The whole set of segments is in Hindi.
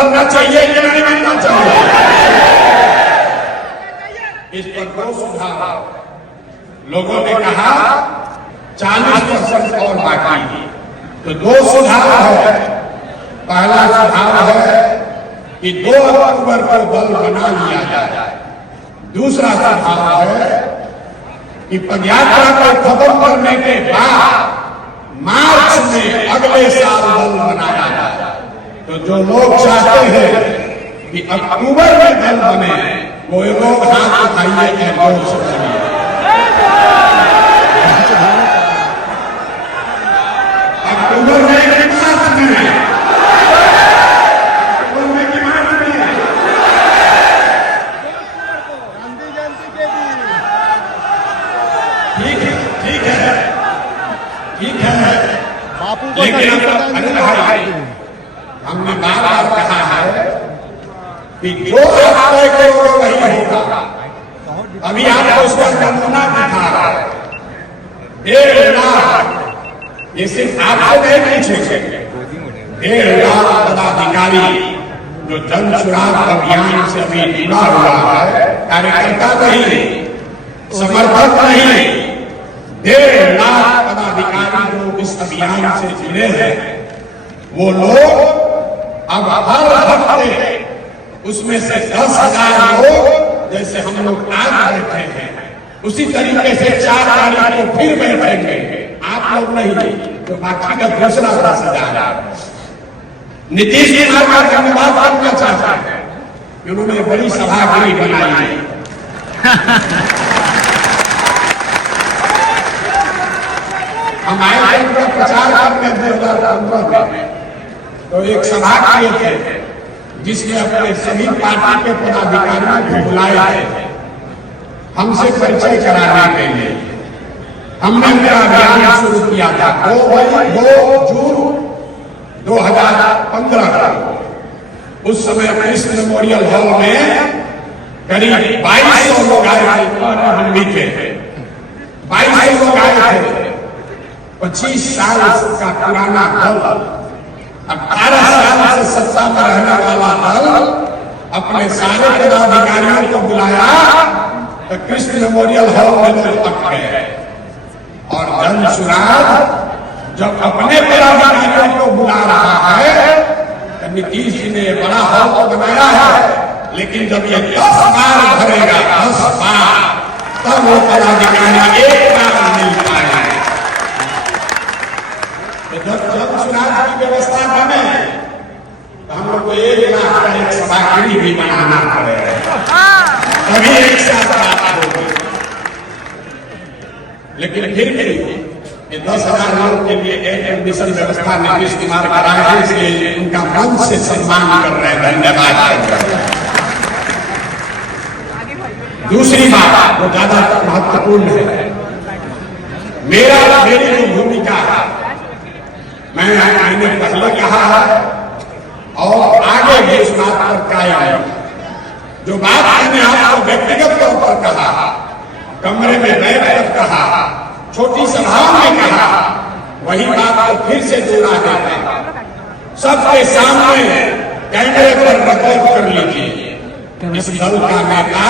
बनना चाहिए कि नहीं बनना चाहिए? इस पर दो सुझाव लोगों ने कहा 40% और बाकी है, तो दो सुझाव है। पहला सुझाव है कि 2 अक्टूबर को दल बना लिया जाए। दूसरा सुझाव है कि पदयात्रा को खत्म करने के बाद मार्च में अगले साल दल बनाया जाए। तो जो लोग चाहते हैं कि अक्टूबर में दल बने, वो लोग हाथ उठाइए और जोर से करिए। अक्टूबर में कि मार्च में? अक्टूबर में कि मार्च में? गांधी जयंती के दिन। ठीक है, ठीक है, ठीक है। बापू को लेकिन भाई हमने बार बार कहा है कि जो आप तय करोगे वही होगा। अभी आपको उसका नमूना दिखा रहा है। 1.5 लाख, ये सिर्फ आपसे नहीं पूछेंगे, 1.5 लाख पदाधिकारी जो जन सुराग अभियान से अभी जुड़ा हुआ है, कार्यकर्ता नहीं, समर्थक नहीं, 1.5 लाख पदाधिकारी जो इस अभियान से जुड़े हैं, वो लोग अब हर हफ्ते उसमें से 10,000 लोग, जैसे हम लोग आज बैठे हैं, उसी तरीके से 4 तारीख को फिर बैठेंगे। आप लोग नहीं, तो बाकी का दूसरा 10,000। नीतीश कुमार का धन्यवाद करना चाहता है कि उन्होंने बड़ी सभागिरी बनाई है। हम आए उनका प्रचार करने 2015 में, तो एक सभा किए थे जिसमें अपने सभी पार्टी के पदाधिकारियों को बुलाए थे हमसे परिचय कराने के लिए। हमने मेरा अभियान शुरू किया था 2 जून 2015 को। उस समय कृष्ण मेमोरियल हॉल में करीब 2200 लोग आए थे, हम भी थे। 2200 लोग आए थे। 25 साल का पुराना दल, 18 साल से सत्ता में रहने वाला दल अपने सारे पदाधिकारियों को बुलाया तो कृष्ण मेमोरियल हॉल में लोग पक गए। और जन सुराग जब अपने पदाधिकारियों को बुला रहा है तो नीतीश जी ने बड़ा हॉल तो बनाया है, लेकिन जब ये 10 बार भरेगा, 10 बार, तब वो पदाधिकारी एक बार मिल पाएंगे। जब जन सुराग की व्यवस्था बने तो हम लोग को 1 लाख का एक सभागिरी भी बनाना पड़ेगा, तभी एक साथ बात होगी। लेकिन फिर भी ये 10,000 लोगों के लिए एक एडमिशन व्यवस्था नीतीश कुमार कराए हैं, इसलिए उनका मन से सम्मान कर रहे हैं, धन्यवाद कर रहे हैं। दूसरी बात जो ज्यादा महत्वपूर्ण है, मेरी जो भूमिका है, मैंने पहले कहा है और आगे भी इस बात पर कायम है। जो बात मैंने आपको व्यक्तिगत तौर पर कहा, कमरे में बैठकर कहा, छोटी सभाओं में कहा, वही बात को फिर से दोहरा देते हैं। सबके सामने कैमरे पर रिकॉर्ड कर लीजिए। इस दल का नेता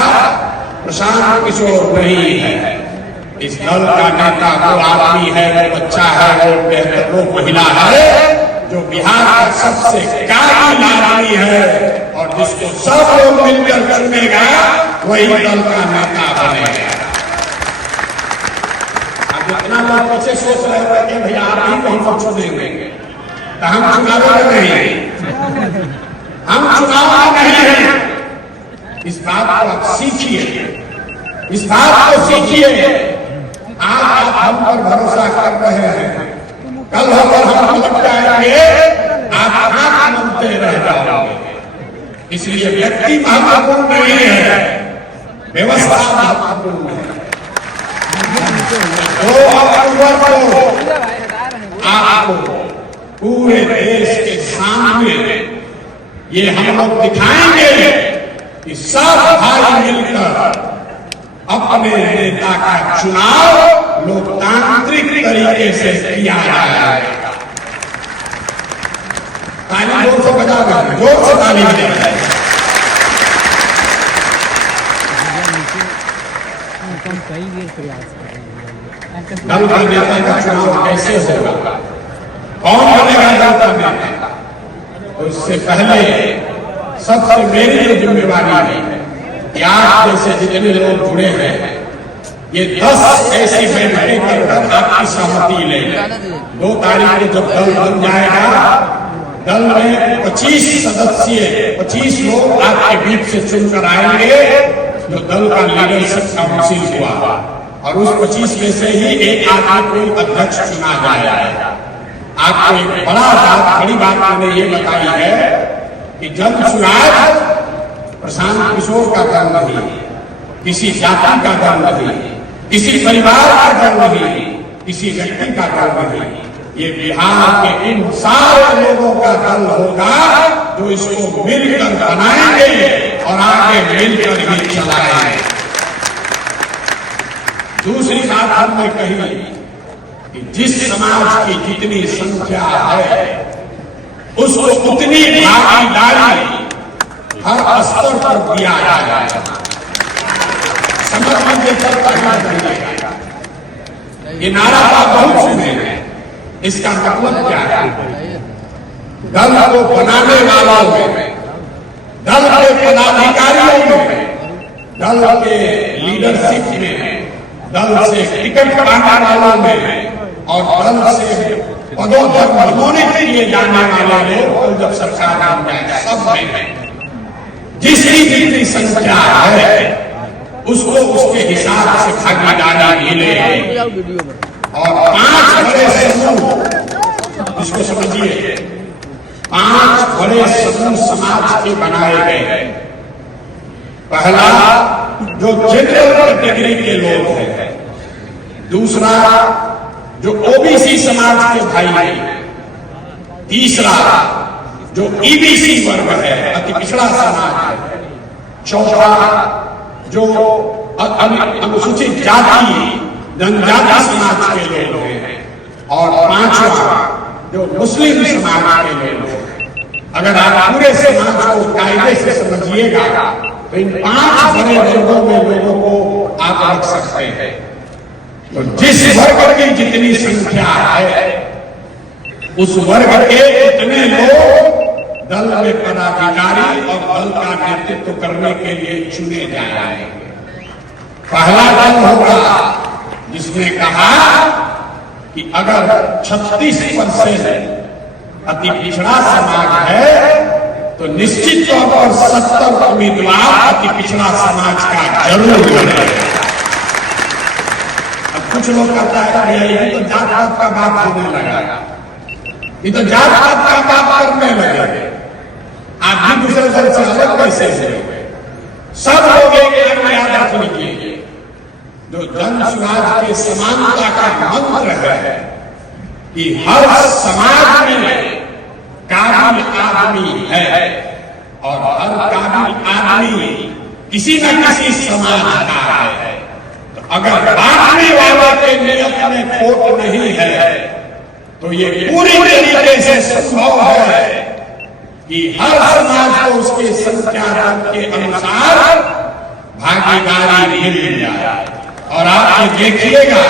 प्रशांत किशोर नहीं है। इस दल का नेता वो आदमी है, वो बच्चा है, वो महिला है जो बिहार का सबसे काबिल आदमी है और जिसको सब लोग मिलकर चुनेगा, वही दल का नेता बनेगा। जितना लोग पीछे सोच रहे थे कि भैया आप ही कहीं पर चुनेंगे, तो हम चुनाव में नहीं, हम चुनाव में नहीं हैं। इस बात को आप सीखिए, इस बात को सीखिए। आज आप हम पर भरोसा कर रहे हैं, कल होकर हम लग जाएंगे, आप आंख मनते रह जाओगे। इसलिए व्यक्ति महत्वपूर्ण नहीं है, व्यवस्था महत्वपूर्ण है। 2 अक्टूबर को आपको पूरे देश के सामने ये हम लोग दिखाएंगे कि सब भाई मिलकर अपने नेता का चुनाव लोकतांत्रिक तरीके से किया जाएगा। ताली जोर से बजा दें, जोर से ताली बजाएं। दल का नेता का चुनाव कैसे होगा, कौन बनेगा दल का नेता, तो इससे पहले सबसे मेरी जो जिम्मेवारी है कि आप जैसे जितने लोग जुड़े हैं, ये 10 ऐसी बैठकें कर आपकी सहमति ले। 2 तारीख को जब दल बन जाएगा, दल में 25 सदस्य 25 लोग आपके बीच से चुनकर आएंगे, जो दल का लीडरशिप काउंसिल हुआ, और उस 25 में से ही एक आदमी को अध्यक्ष चुना जाएगा। आपको एक बड़ी बात मैंने ये बताई है कि जन चुनाव प्रशांत किशोर का दल नहीं, किसी जाति का दल नहीं, किसी परिवार का दल नहीं, किसी व्यक्ति का दल नहीं, ये बिहार के इन सारे लोगों का दल होगा जो इसको मिलकर बनाएंगे और आगे मिलकर ही चलाएंगे। दूसरी बात हमने कही कि जिस समाज की जितनी संख्या है उसको उतनी भागीदारी हर स्तर पर दिया जाएगा। समझ ये नारा आप बहुत सुने हैं, इसका मतलब क्या है? दल को बनाने वालों में, दल के पदाधिकारियों में, दल के लीडरशिप में, दल से टिकट पाने वालों में और दल से पदों पर मनमोनित किए जाने वाले लोग जब सरकार बन जाए, सब में जिसकी जितनी संख्या है उसको उसके हिसाब से भागीदारी मिले। और 5 बड़े समूह, इसको समझिए, 5 बड़े समूह समाज के बनाए गए। पहला जो जनरल कैटेगरी के लोग हैं, दूसरा जो ओबीसी समाज के भाई हैं, तीसरा जो ईबीसी वर्ग है, अति पिछड़ा समाज है, चौथा जो अनुसूचित जाति जनजाति समाज के लोग हैं, और 5वां जो मुस्लिम समाज के लोग हैं। अगर आप पूरे समाज को कायदे से समझिएगा तो इन 5 बड़े वर्गों में लोगों को आप रख सकते हैं। तो जिस वर्ग की जितनी संख्या है उस वर्ग के इतने लोग दल में पदाधिकारी और दल का नेतृत्व करने के लिए चुने जाएंगे। पहला दल होगा जिसने कहा कि अगर 36% अति पिछड़ा समाज है तो निश्चित तौर पर 70 उम्मीदवार अति पिछड़ा समाज का जरूर बनेगा। अब कुछ लोग कहता है ये तो जात पात का बात होने लगा, ये तो जात पात का बात करने लगे, आप भी दूसरे दल से अलग कैसे हुए? सब लोग एक याद रख लीजिए, जो जन समाज के समानता का मंत्र है कि हर समाज में काबिल आदमी है और हर काबिल आदमी किसी न किसी समाज का है। तो अगर बांटने वाले के नियत में खोट नहीं है तो ये पूरी तरीके से संभव है कि हर समाज को उसके संख्या के अनुसार भागीदारी मिल जाए। और आप ये देखिएगा